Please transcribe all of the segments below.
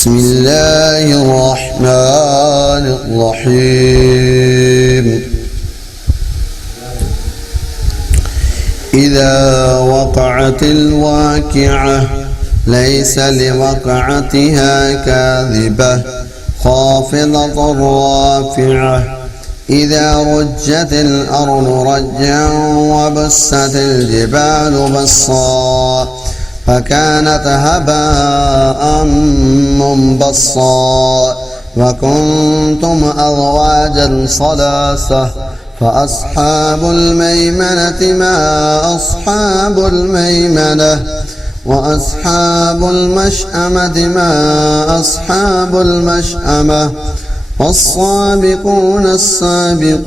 بسم الله الرحمن الرحيم إذا وقعت الواقعة ليس لوقعتها كاذبة خافضة رافعة إذا رجت الأرض رجا وبست الجبال بسا فكانت هباء منبصا وكنتم أزواجا ثلاثة فأصحاب الميمنة ما أصحاب الميمنة وأصحاب المشأمة ما أصحاب المشأمة والسابقون السابقون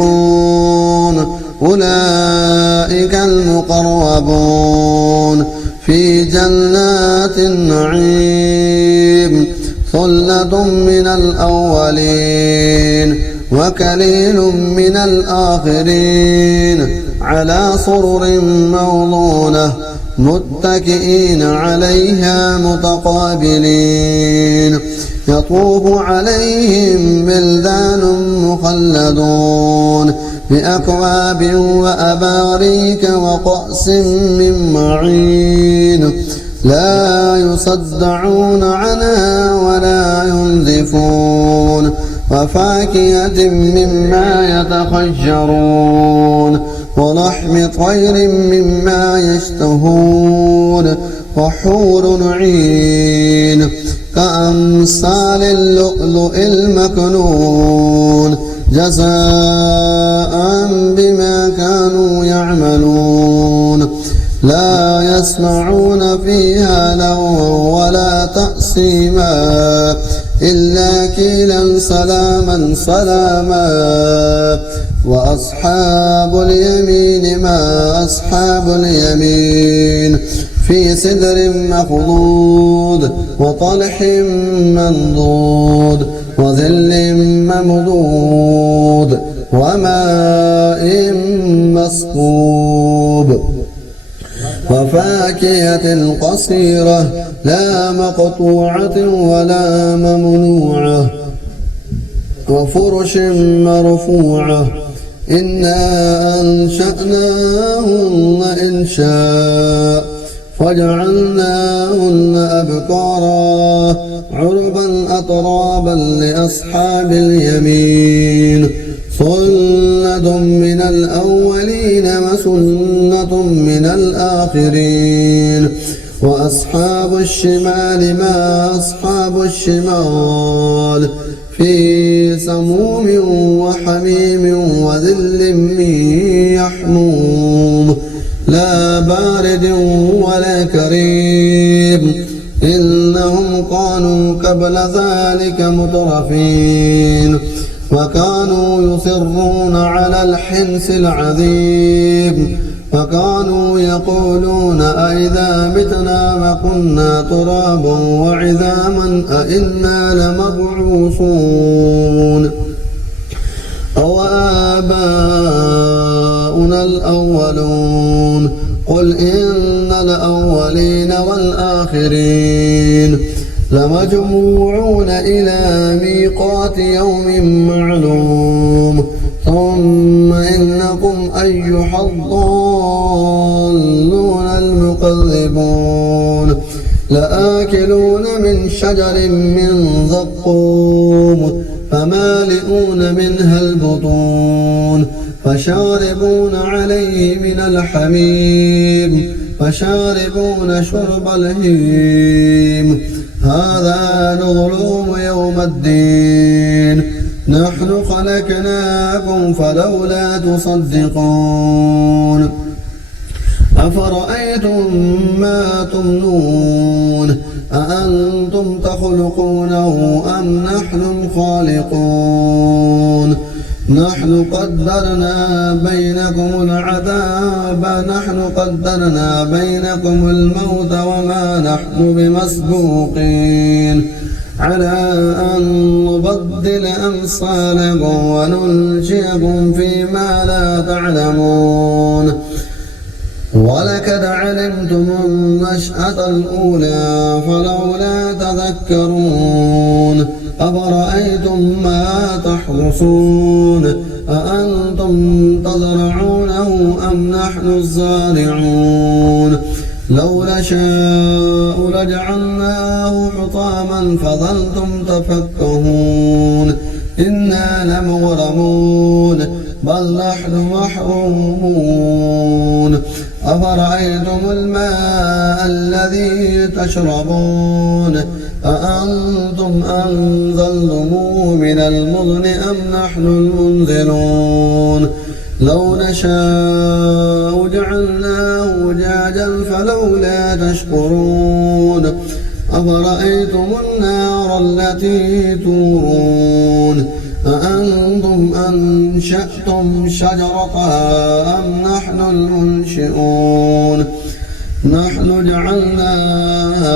أولئك المقربون في جنات النعيم ثلة من الأولين وقليل من الآخرين على سرر موضونة متكئين عليها متقابلين يطوف عليهم بلدان مخلدون بأكواب وأباريك وكأس من معين لا يصدعون عنها ولا ينزفون وفاكهة مما يتخيرون ولحم طير مما يشتهون وحور عين كأمثال اللؤلؤ المكنون جزاء بما كانوا يعملون لا يسمعون فيها لغوا ولا تأثيما إلا قيلا سلاما سلاما وأصحاب اليمين ما أصحاب اليمين في سدر مخضود وطلح منضود وظل ممدود وماء مسكوب وفاكهة قصيرة لا مقطوعة ولا ممنوعة وفرش مرفوعة إنا أنشأناهن إنشاء فجعلناهن أبكارا عربا أترابا لأصحاب اليمين سنة من الأولين وسنة من الآخرين وأصحاب الشمال ما أصحاب الشمال في سموم وحميم وذل من يحموم لا بارد ولا كريم إنهم كانوا قبل ذلك مترفين وكانوا يصرون على الحنث العظيم وكانوا يقولون أئذا متنا وكنا ترابا وعظاما أئنا لمبعوثون أو آباؤنا الأولون قل إن الأولين والآخرين لمجموعون إلى ميقات يوم معلوم ثم إنكم أيها الضالون المكذبون لآكلون من شجر من زقوم فمالئون منها البطون فشاربون عليه من الحميم فشاربون شرب الهيم هذا نزلهم يوم الدين نحن خلقناكم فلولا تصدقون أفرأيتم ما تمنون أأنتم تخلقونه أم نحن الخالقون نحن قدرنا بينكم الموت وما نحن بمسبوقين على أن نبدل أمثالكم وننشئكم فيما لا تعلمون ولقد علمتم أفرأيتم النشأة الأولى فلولا تذكرون أفرأيتم ما تحرثون أأنتم تزرعونه أم نحن الزارعون لو نشاء لجعلناه حطاما فظلتم تفكهون إنا لمغرمون بل نحن محرومون أفرأيتم الماء الذي تشربون أأنتم أنزلتموه من المزن أم نحن المنزلون لو نشاء جعلناه أجاجا فلولا تشكرون أفرأيتم النار التي تورون أأنتم أنشأتم شجرتها أم نحن المنشئون نحن جعلناها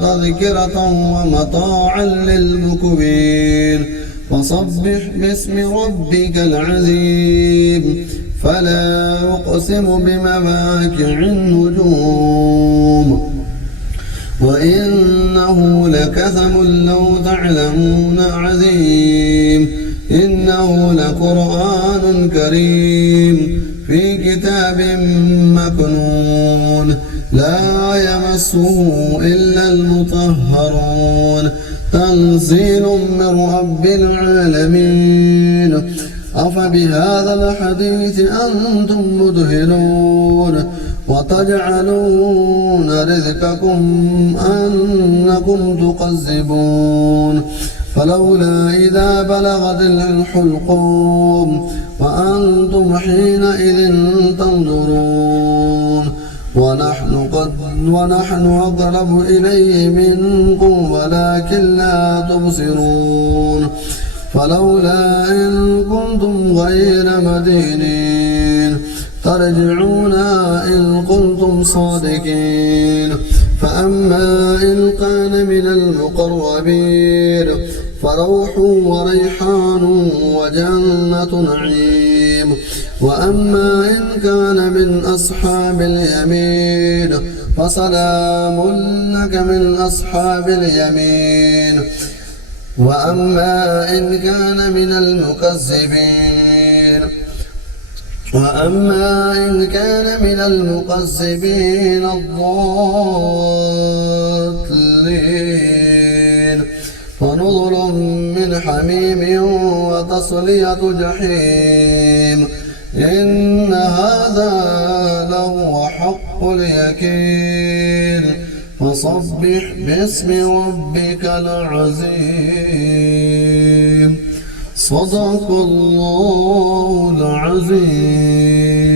تذكرة ومتاعا للمقوين فصبح باسم ربك العظيم فلا أقسم بمواقع النجوم وإنه لقسم لو تعلمون عظيم إنه لقرآن كريم في كتاب مكنون لا يمسه إلا المطهرون تنزيل من رب العالمين أفبهذا الحديث أنتم مدهنون وتجعلون رزقكم أنكم تكذبون فلولا إذا بلغت الحلقوم وأنتم حينئذ تنظرون ونحن أقرب إليه منكم ولكن لا تبصرون فلولا إن كنتم غير مدينين ترجعونها إن كنتم صادقين فأما إن كان من المقربين فروح وريحان وجنة نعيم وأما إن كان من أصحاب اليمين فسلام لك من أصحاب اليمين وأما إن كان من المكذبين الضالين فنظر من حميم وتصلية جحيم إن هذا لهو حق اليقين فصبح باسم ربك العظيم صدق الله العظيم.